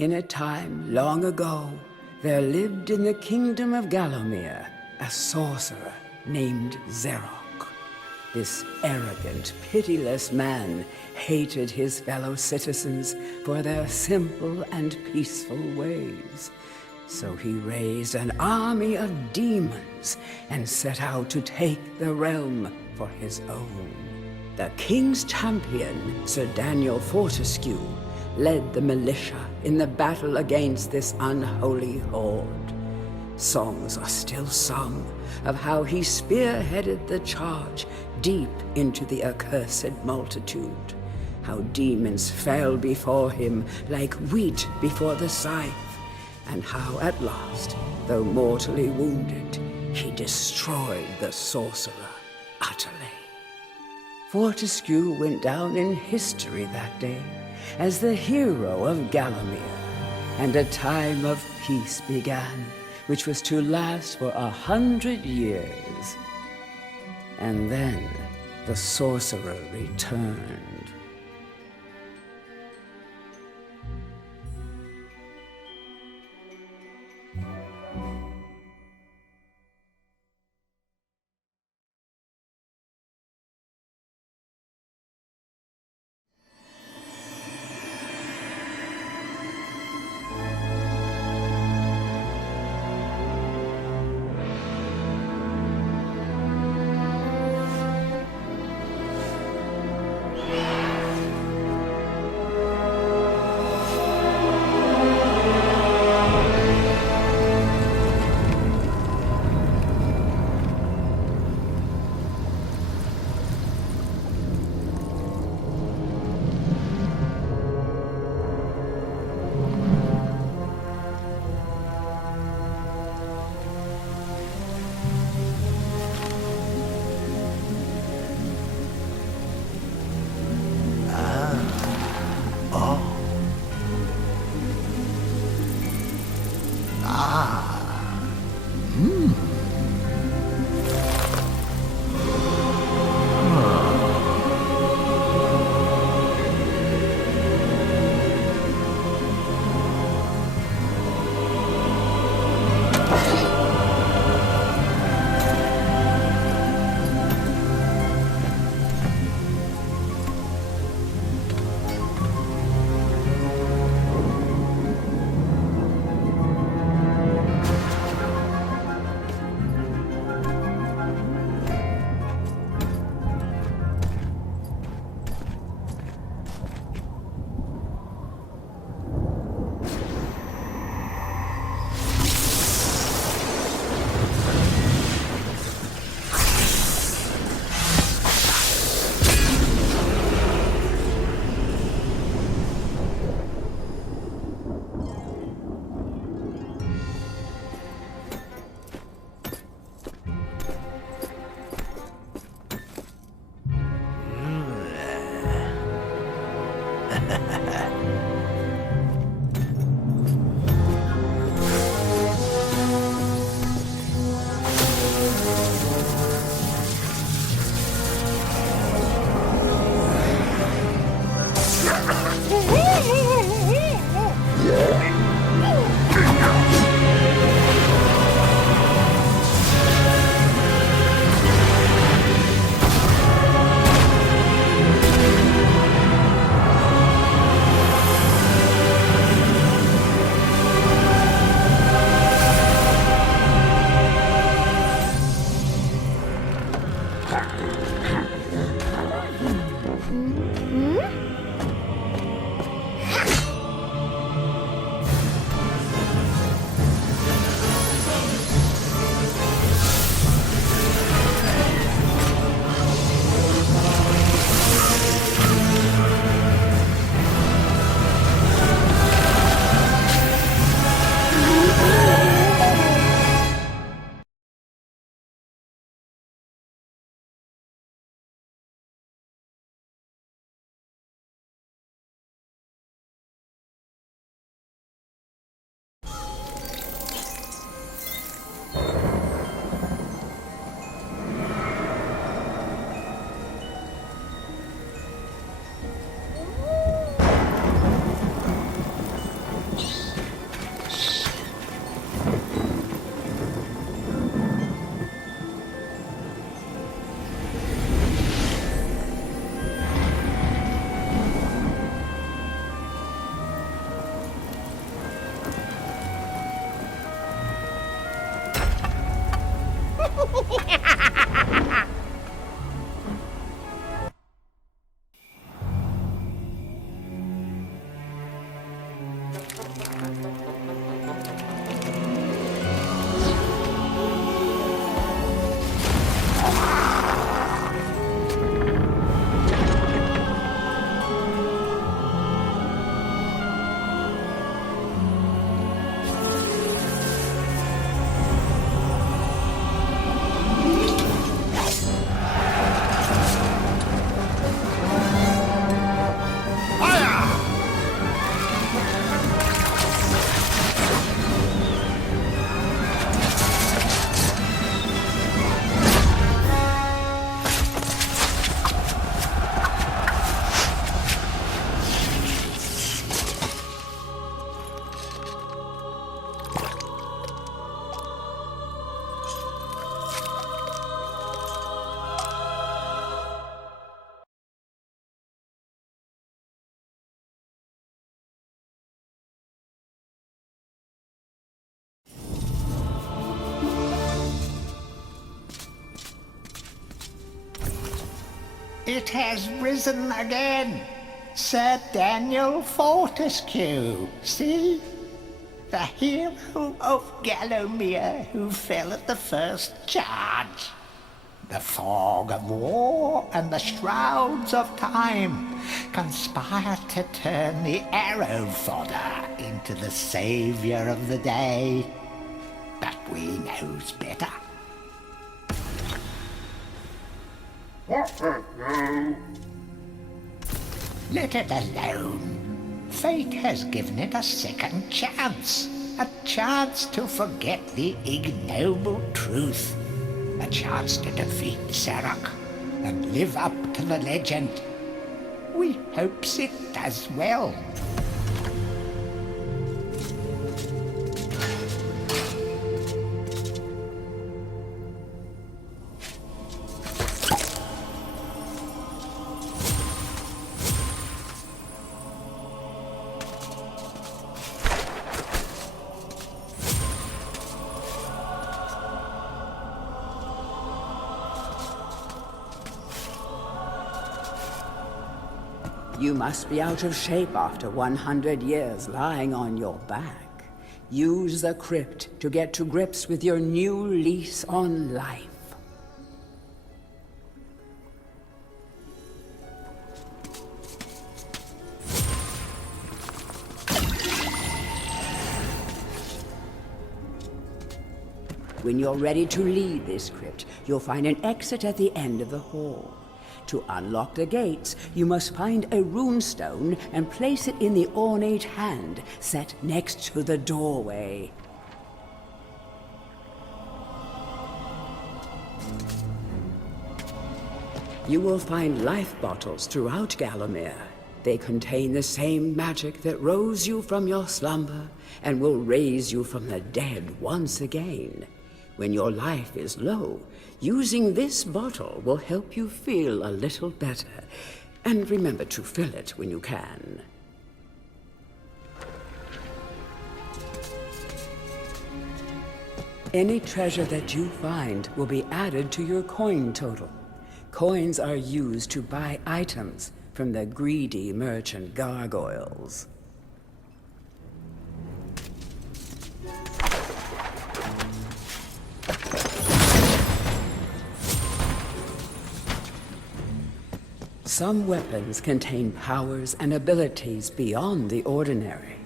In a time long ago, there lived in the kingdom of Gallowmere a sorcerer named Zarok. This arrogant, pitiless man hated his fellow citizens for their simple and peaceful ways. So he raised an army of demons and set out to take the realm for his own. The king's champion, Sir Daniel Fortesque, led the militia in the battle against this unholy horde. Songs are still sung of how he spearheaded the charge deep into the accursed multitude, how demons fell before him like wheat before the scythe, and how at last, though mortally wounded, he destroyed the sorcerer utterly. Fortesque went down in history that day as the hero of Gallowmere, and a time of peace began, which was to last for 100 years. And then the sorcerer returned. It has risen again. Sir Daniel Fortesque, see? The hero of Gallowmere who fell at the first charge. The fog of war and the shrouds of time conspire to turn the arrow fodder into the saviour of the day. But we knows better. Let it alone. Fate has given it a second chance. A chance to forget the ignoble truth. A chance to defeat Zarok and live up to the legend. We hopes it does well. You must be out of shape after 100 years lying on your back. Use the crypt to get to grips with your new lease on life. When you're ready to leave this crypt, you'll find an exit at the end of the hall. To unlock the gates, you must find a runestone and place it in the ornate hand set next to the doorway. You will find life bottles throughout Gallowmere. They contain the same magic that rose you from your slumber and will raise you from the dead once again. When your life is low, using this bottle will help you feel a little better. And remember to fill it when you can. Any treasure that you find will be added to your coin total. Coins are used to buy items from the greedy merchant gargoyles. Some weapons contain powers and abilities beyond the ordinary.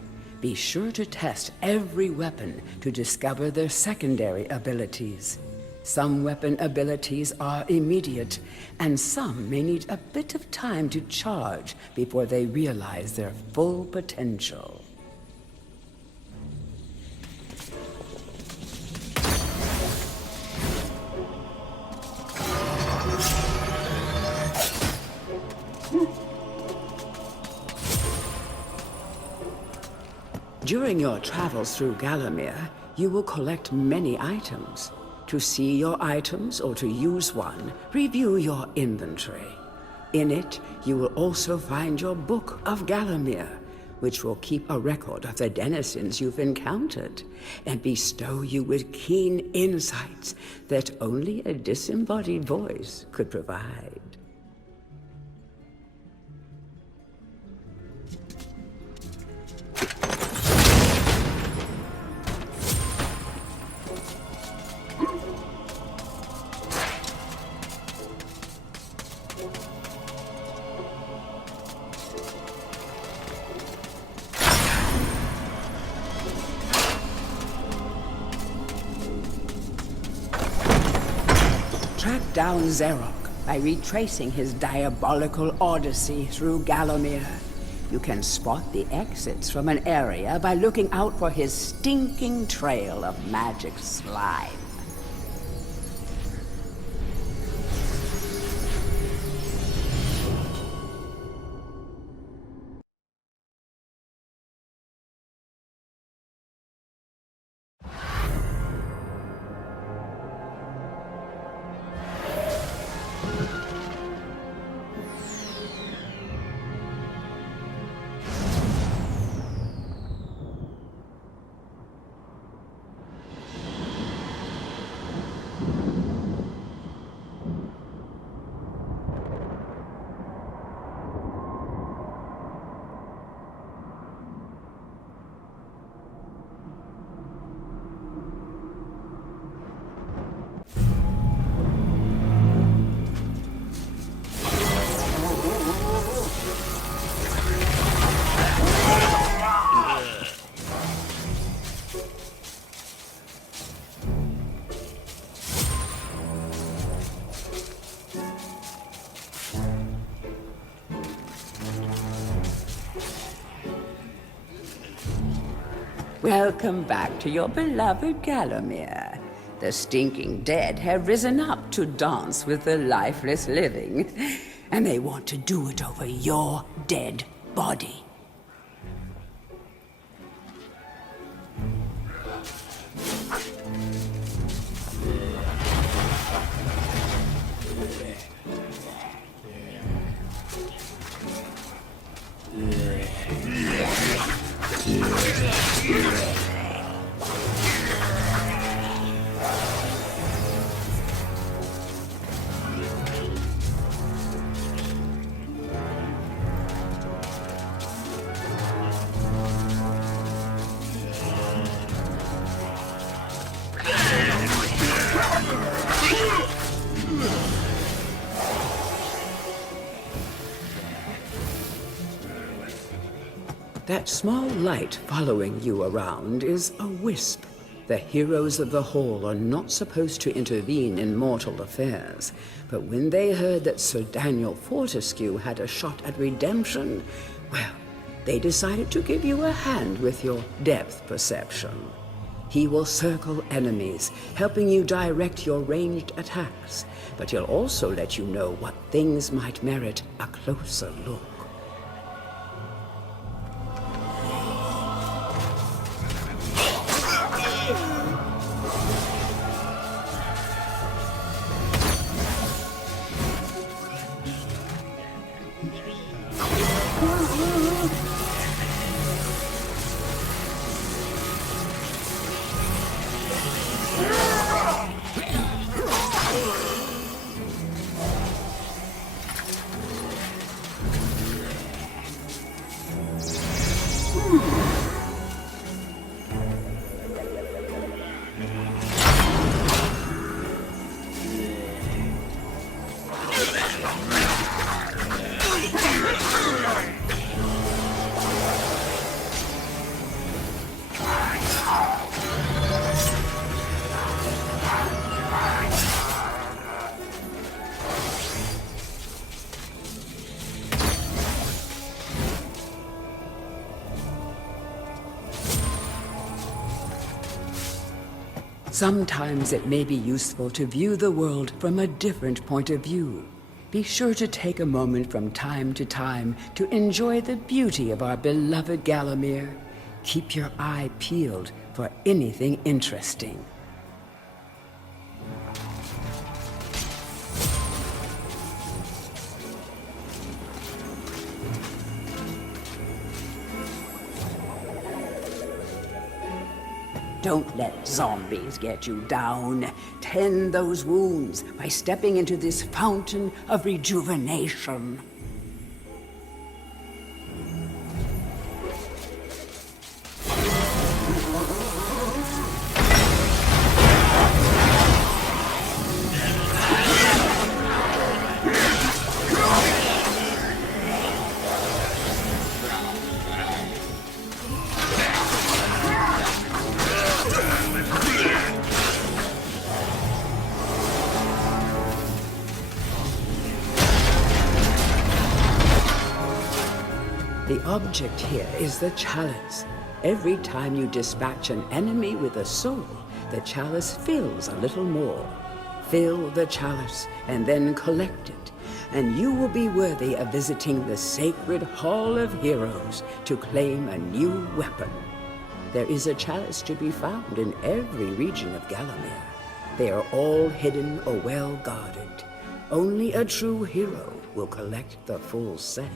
Be sure to test every weapon to discover their secondary abilities. Some weapon abilities are immediate, and some may need a bit of time to charge before they realize their full potential. During your travels through Gallowmere, you will collect many items. To see your items or to use one, review your inventory. In it, you will also find your Book of Gallowmere, which will keep a record of the denizens you've encountered and bestow you with keen insights that only a disembodied voice could provide. Track down Zarok by retracing his diabolical odyssey through Gallowmere. You can spot the exits from an area by looking out for his stinking trail of magic slime. Welcome back to your beloved Gallowmere. The stinking dead have risen up to dance with the lifeless living, and they want to do it over your dead body. That small light following you around is a wisp. The heroes of the Hall are not supposed to intervene in mortal affairs, but when they heard that Sir Daniel Fortesque had a shot at redemption, well, they decided to give you a hand with your depth perception. He will circle enemies, helping you direct your ranged attacks, but he'll also let you know what things might merit a closer look. Sometimes it may be useful to view the world from a different point of view. Be sure to take a moment from time to time to enjoy the beauty of our beloved Gallowmere. Keep your eye peeled for anything interesting. Don't let zombies get you down. Tend those wounds by stepping into this fountain of rejuvenation. The object here is the chalice. Every time you dispatch an enemy with a soul, the chalice fills a little more. Fill the chalice and then collect it, and you will be worthy of visiting the sacred Hall of Heroes to claim a new weapon. There is a chalice to be found in every region of Gallowmere. They are all hidden or well guarded. Only a true hero will collect the full set.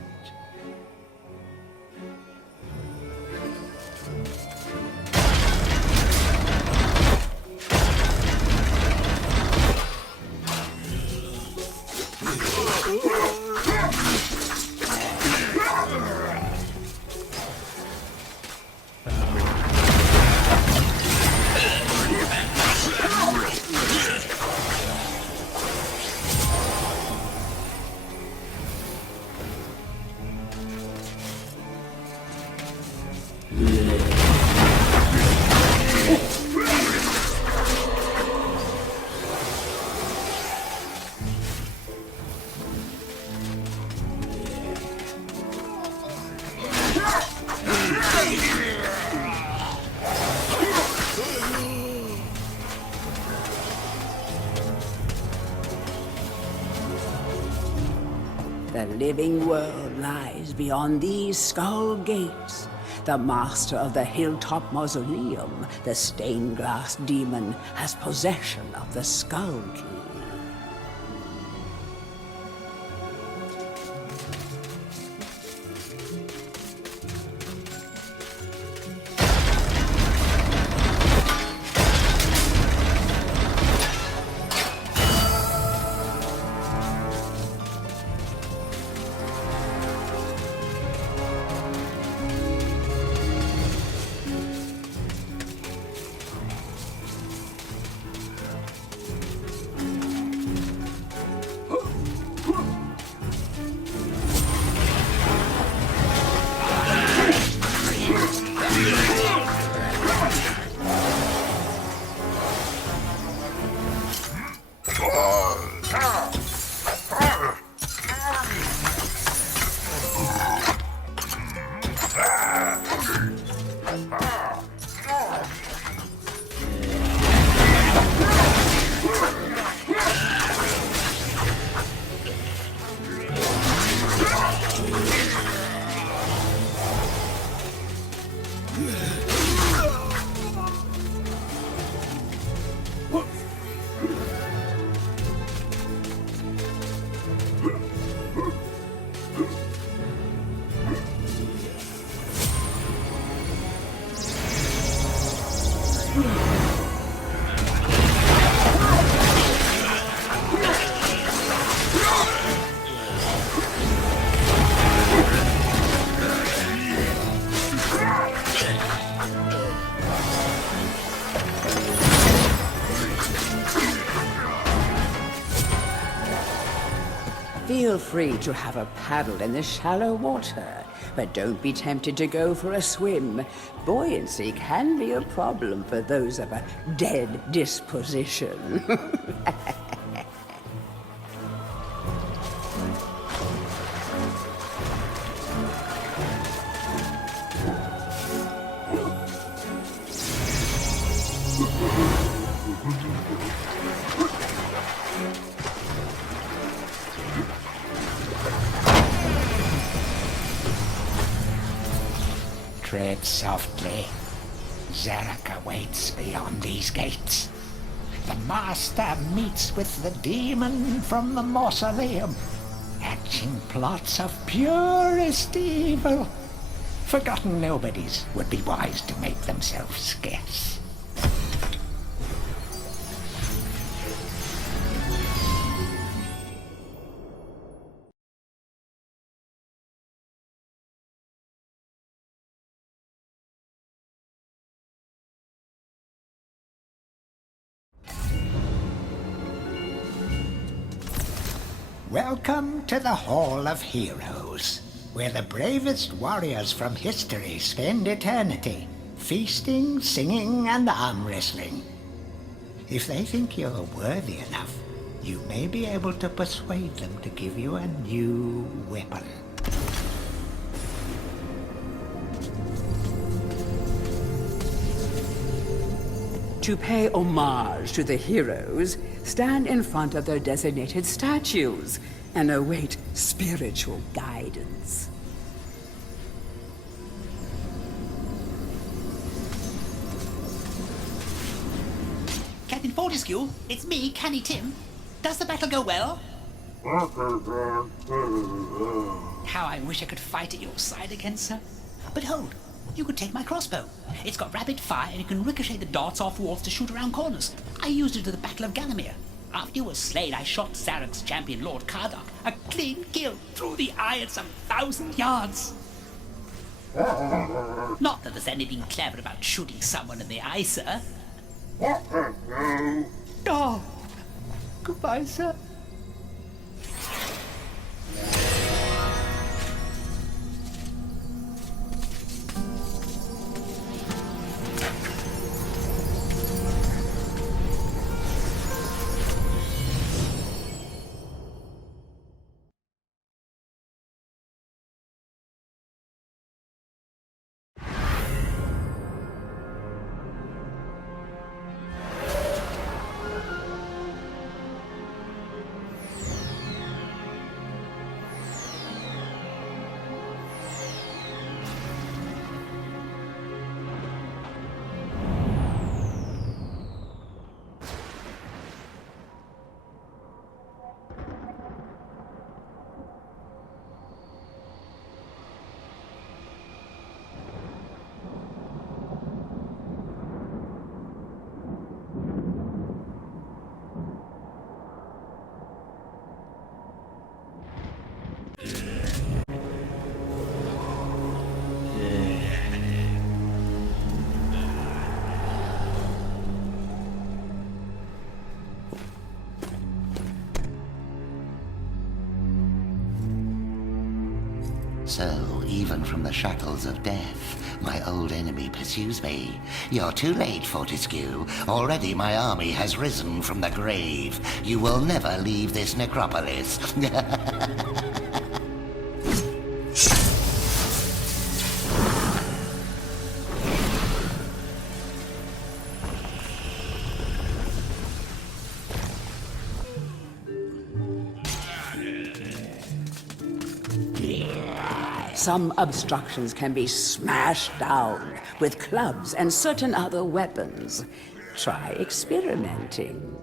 living world lies beyond these skull gates. The master of the hilltop mausoleum, the stained glass demon, has possession of the skull key. Feel free to have a paddle in the shallow water, but don't be tempted to go for a swim. Buoyancy can be a problem for those of a dead disposition. Tread softly. Zarok awaits beyond these gates. The master meets with the demon from the mausoleum, hatching plots of purest evil. Forgotten nobodies would be wise to make themselves scarce. Welcome to the Hall of Heroes, where the bravest warriors from history spend eternity, feasting, singing, and arm wrestling. If they think you're worthy enough, you may be able to persuade them to give you a new weapon. To pay homage to the heroes, stand in front of their designated statues and await spiritual guidance. Captain Fortesque, it's me, Canny Tim. Does the battle go well? How I wish I could fight at your side again, sir. But hold, you could take my crossbow. It's got rapid fire and you can ricochet the darts off walls to shoot around corners. I used it at the Battle of Gallowmere. After you were slain, I shot Zarok's champion, Lord Kardak. A clean kill through the eye at some 1,000 yards. Not that there's anything clever about shooting someone in the eye, sir. Oh, goodbye, sir. So, even from the shackles of death, my old enemy pursues me. You're too late, Fortesque. Already my army has risen from the grave. You will never leave this necropolis. Some obstructions can be smashed down with clubs and certain other weapons. Try experimenting.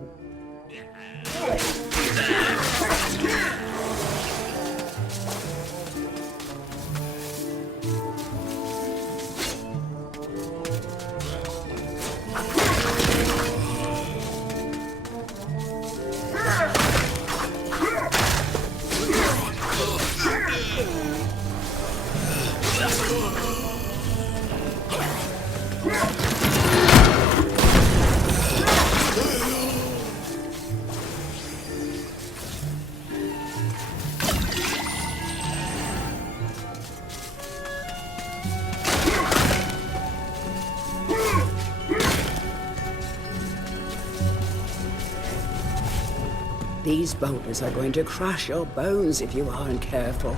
These boulders are going to crush your bones if you aren't careful.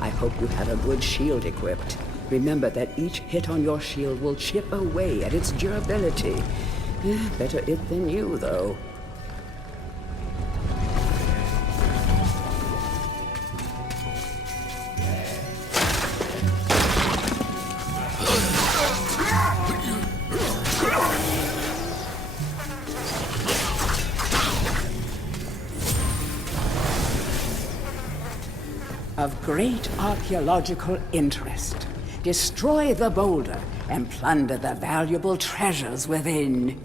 I hope you have a good shield equipped. Remember that each hit on your shield will chip away at its durability. Better it than you, though. Of great archaeological interest. Destroy the boulder and plunder the valuable treasures within.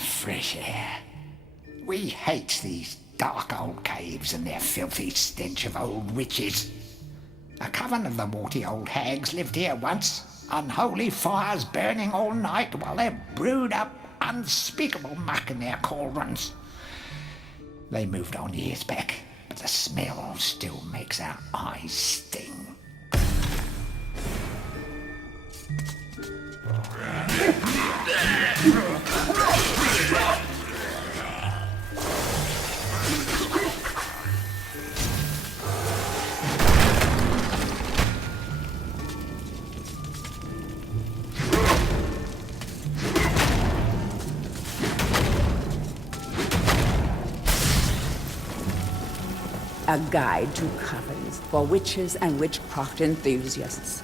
Fresh air. We hate these dark old caves and their filthy stench of old witches. A coven of the warty old hags lived here once, unholy fires burning all night while they brewed up unspeakable muck in their cauldrons. They moved on years back, but the smell still makes our eyes sting. A guide to covens for witches and witchcraft enthusiasts.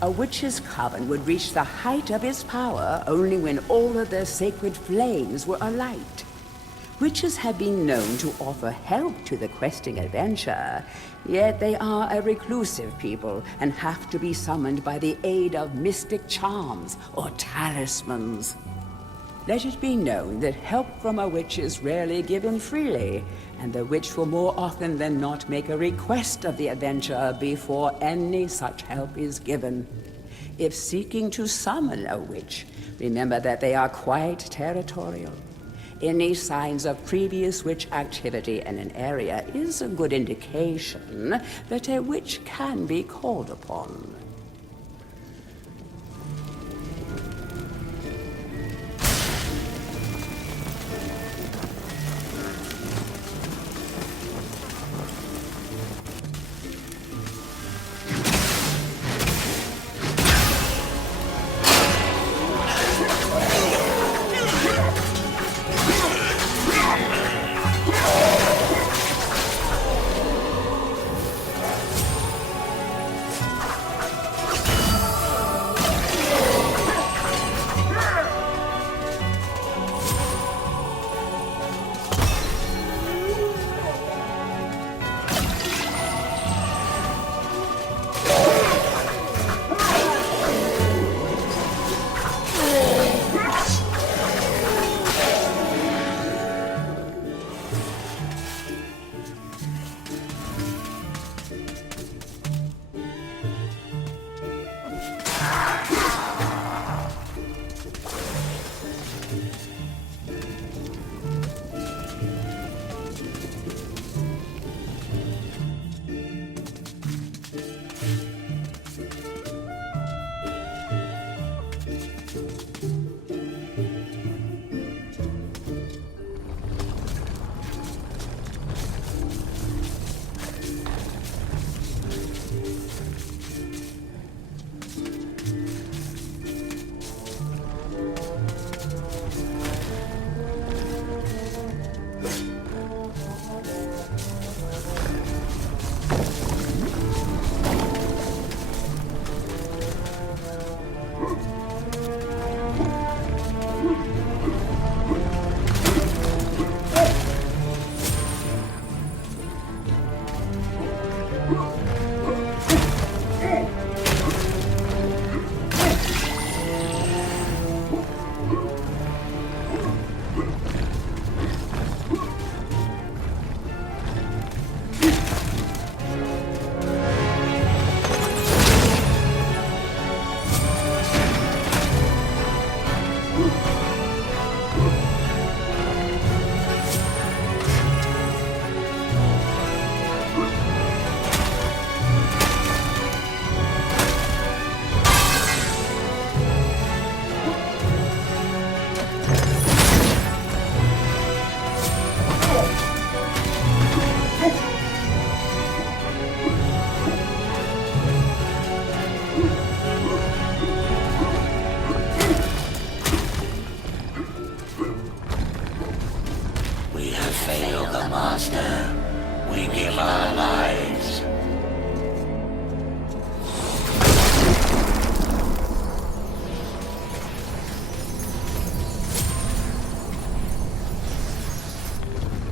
A witch's coven would reach the height of its power only when all of their sacred flames were alight. Witches have been known to offer help to the questing adventurer, yet they are a reclusive people and have to be summoned by the aid of mystic charms or talismans. Let it be known that help from a witch is rarely given freely, and the witch will more often than not make a request of the adventurer before any such help is given. If seeking to summon a witch, remember that they are quite territorial. Any signs of previous witch activity in an area is a good indication that a witch can be called upon.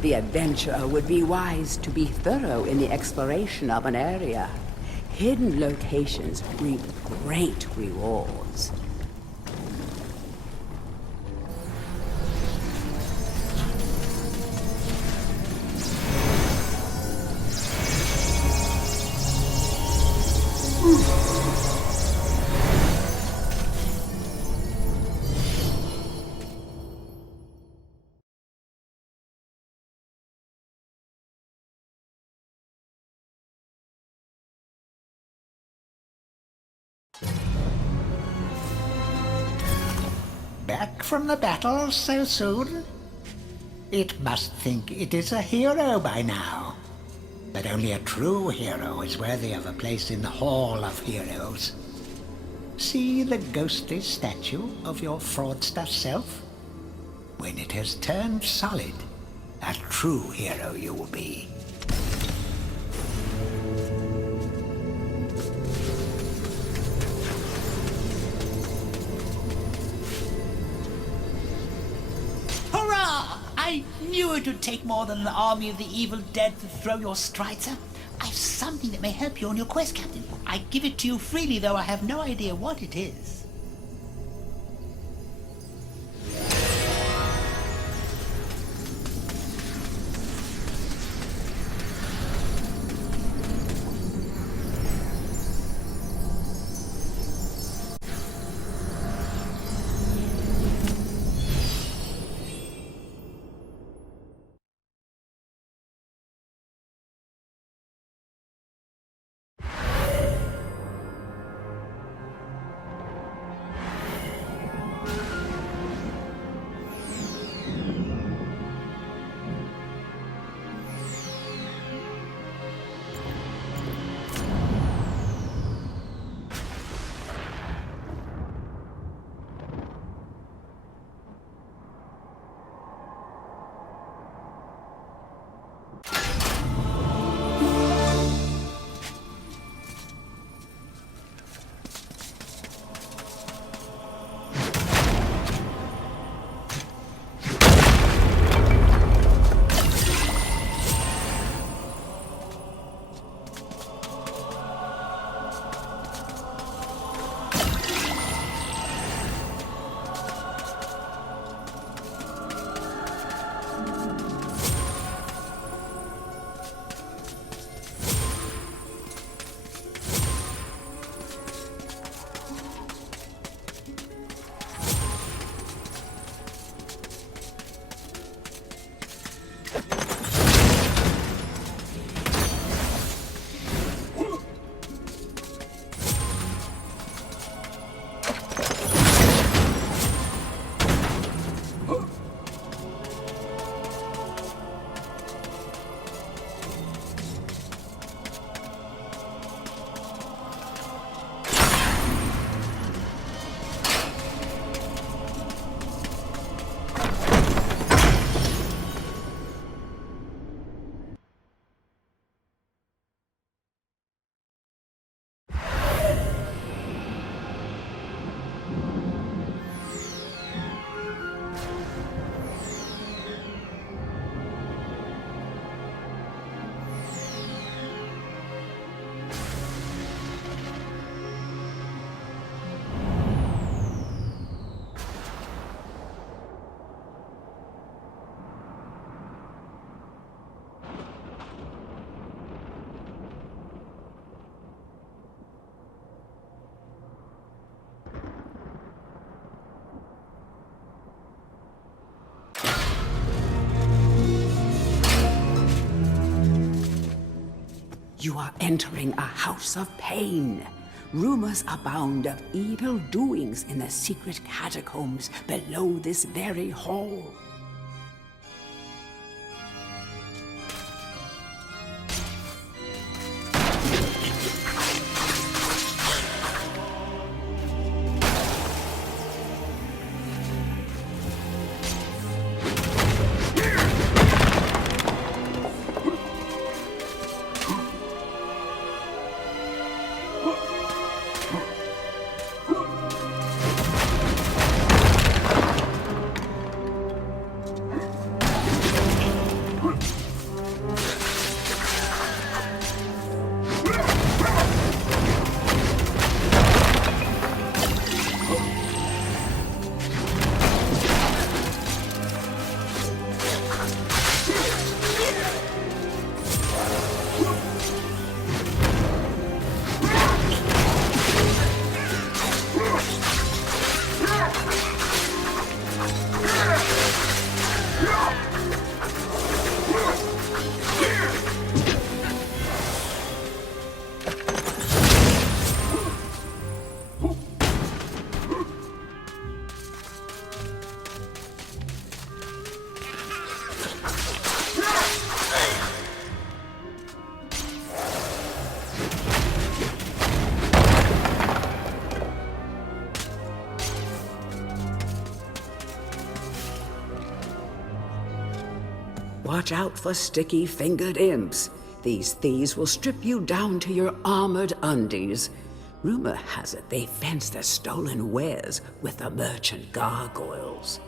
The adventurer would be wise to be thorough in the exploration of an area. Hidden locations reap great rewards. Back from the battle so soon? It must think it is a hero by now. But only a true hero is worthy of a place in the Hall of Heroes. See the ghostly statue of your fraudster self? When it has turned solid, a true hero you will be. I knew it would take more than an army of the evil dead to throw your strider. I've something that may help you on your quest, Captain. I give it to you freely, though I have no idea what it is. You are entering a house of pain. Rumors abound of evil doings in the secret catacombs below this very hall. Watch out for sticky-fingered imps. These thieves will strip you down to your armored undies. Rumor has it they fence their stolen wares with the merchant gargoyles.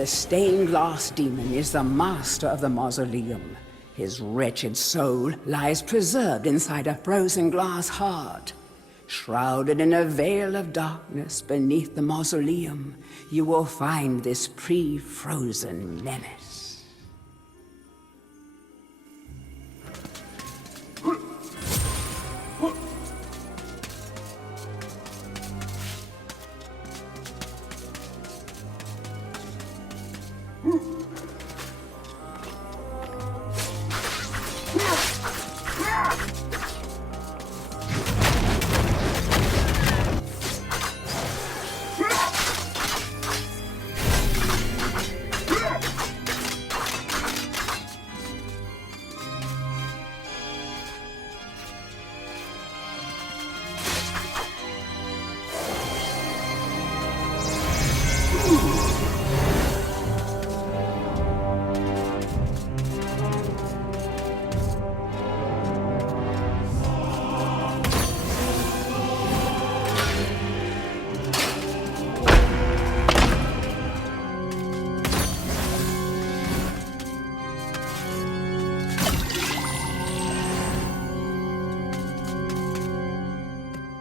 The stained glass demon is the master of the mausoleum. His wretched soul lies preserved inside a frozen glass heart. Shrouded in a veil of darkness beneath the mausoleum, you will find this pre-frozen menace.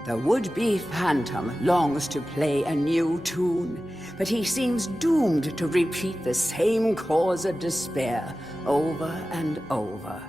The would-be phantom longs to play a new tune, but he seems doomed to repeat the same cause of despair over and over.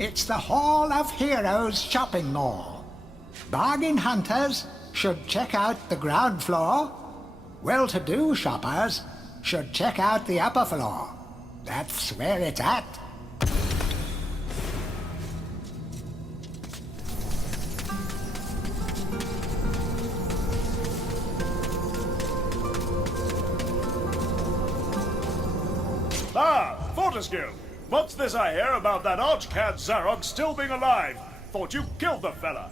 It's the Hall of Heroes shopping mall. Bargain hunters should check out the ground floor. Well-to-do shoppers should check out the upper floor. That's where it's at. Ah, Fortesque! What's this I hear about that archcad Zarok still being alive? Thought you killed the fella.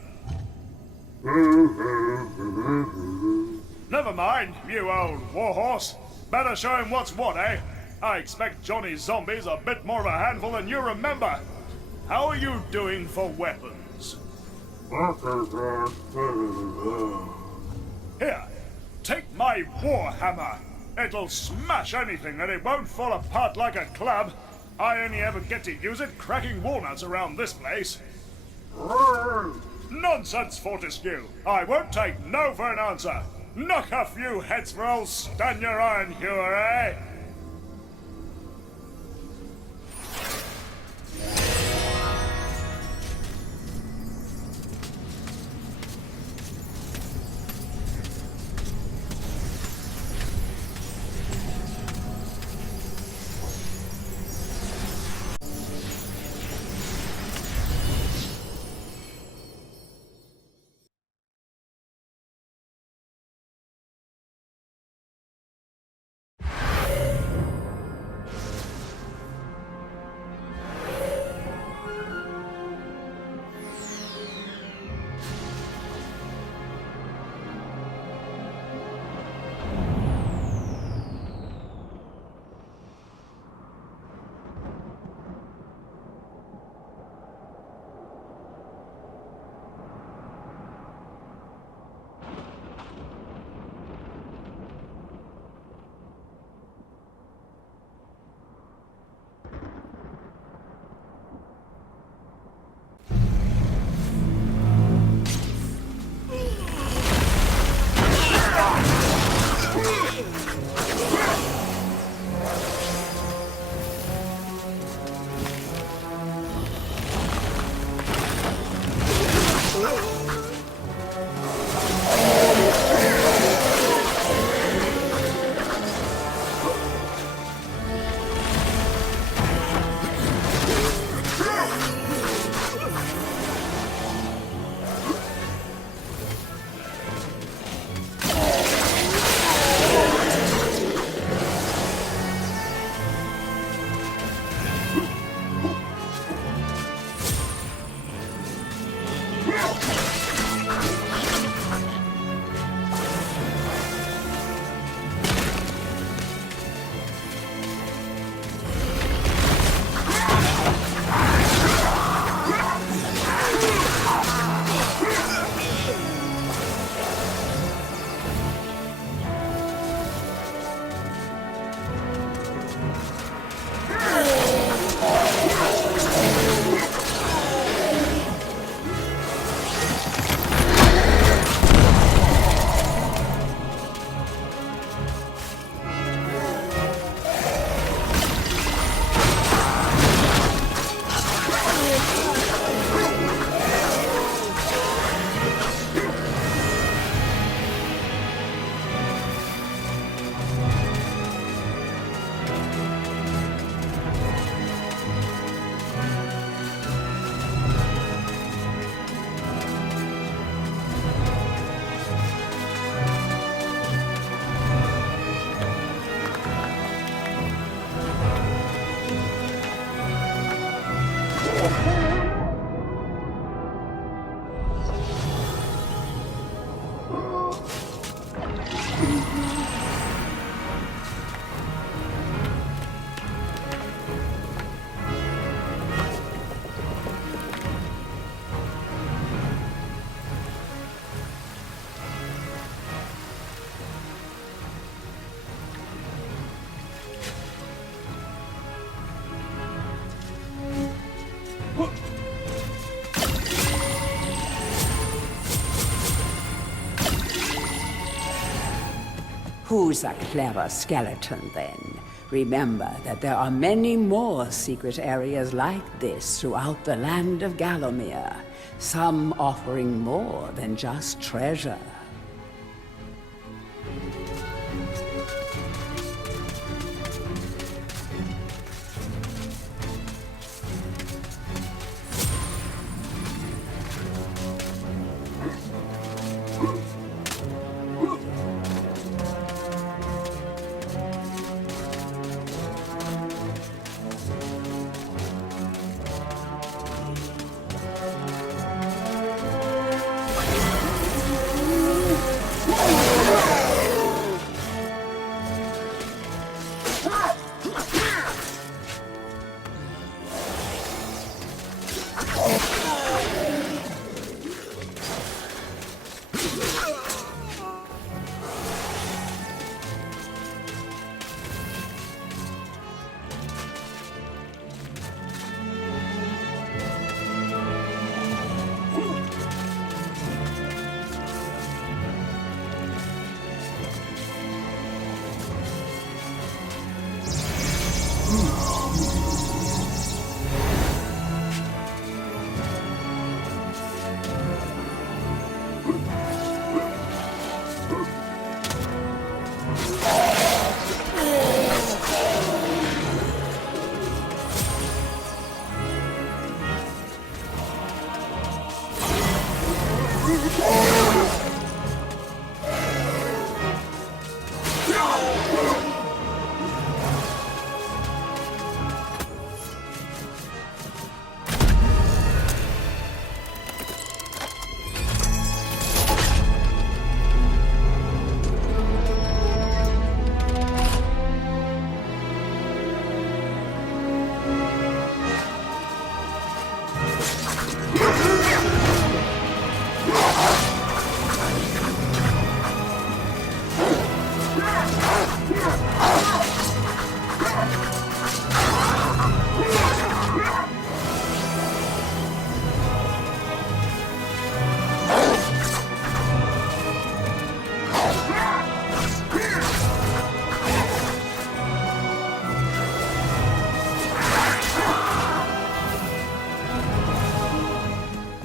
Never mind, you old warhorse. Better show him what's what, eh? I expect Johnny's zombies a bit more of a handful than you remember. How are you doing for weapons? Here, take my war hammer. It'll smash anything and it won't fall apart like a club. I only ever get to use it cracking walnuts around this place. Nonsense, Fortesque. I won't take no for an answer. Knock a few heads for old Stan your iron hewer, eh? Who's a clever skeleton, then? Remember that there are many more secret areas like this throughout the land of Gallowmere, some offering more than just treasure.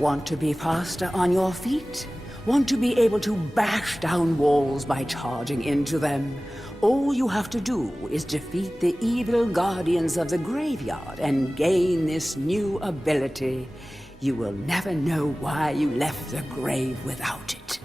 Want to be faster on your feet? Want to be able to bash down walls by charging into them? All you have to do is defeat the evil guardians of the graveyard and gain this new ability. You will never know why you left the grave without it.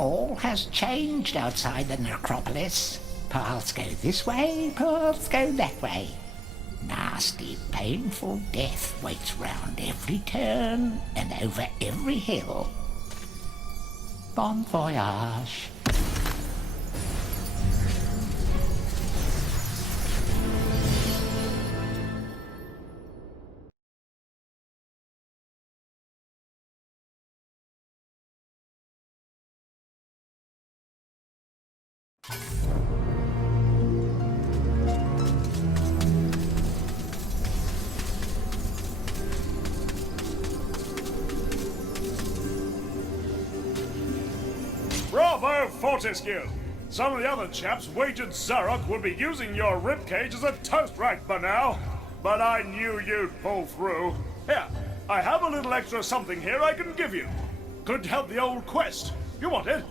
all has changed outside the necropolis. Paths go this way, paths go that way. Nasty, painful death waits round every turn and over every hill. Bon voyage. Bravo, Fortesque! Some of the other chaps wagered Zarok would be using your ribcage as a toast rack by now. But I knew you'd pull through. Here, I have a little extra something here I can give you. Could help the old quest. You want it?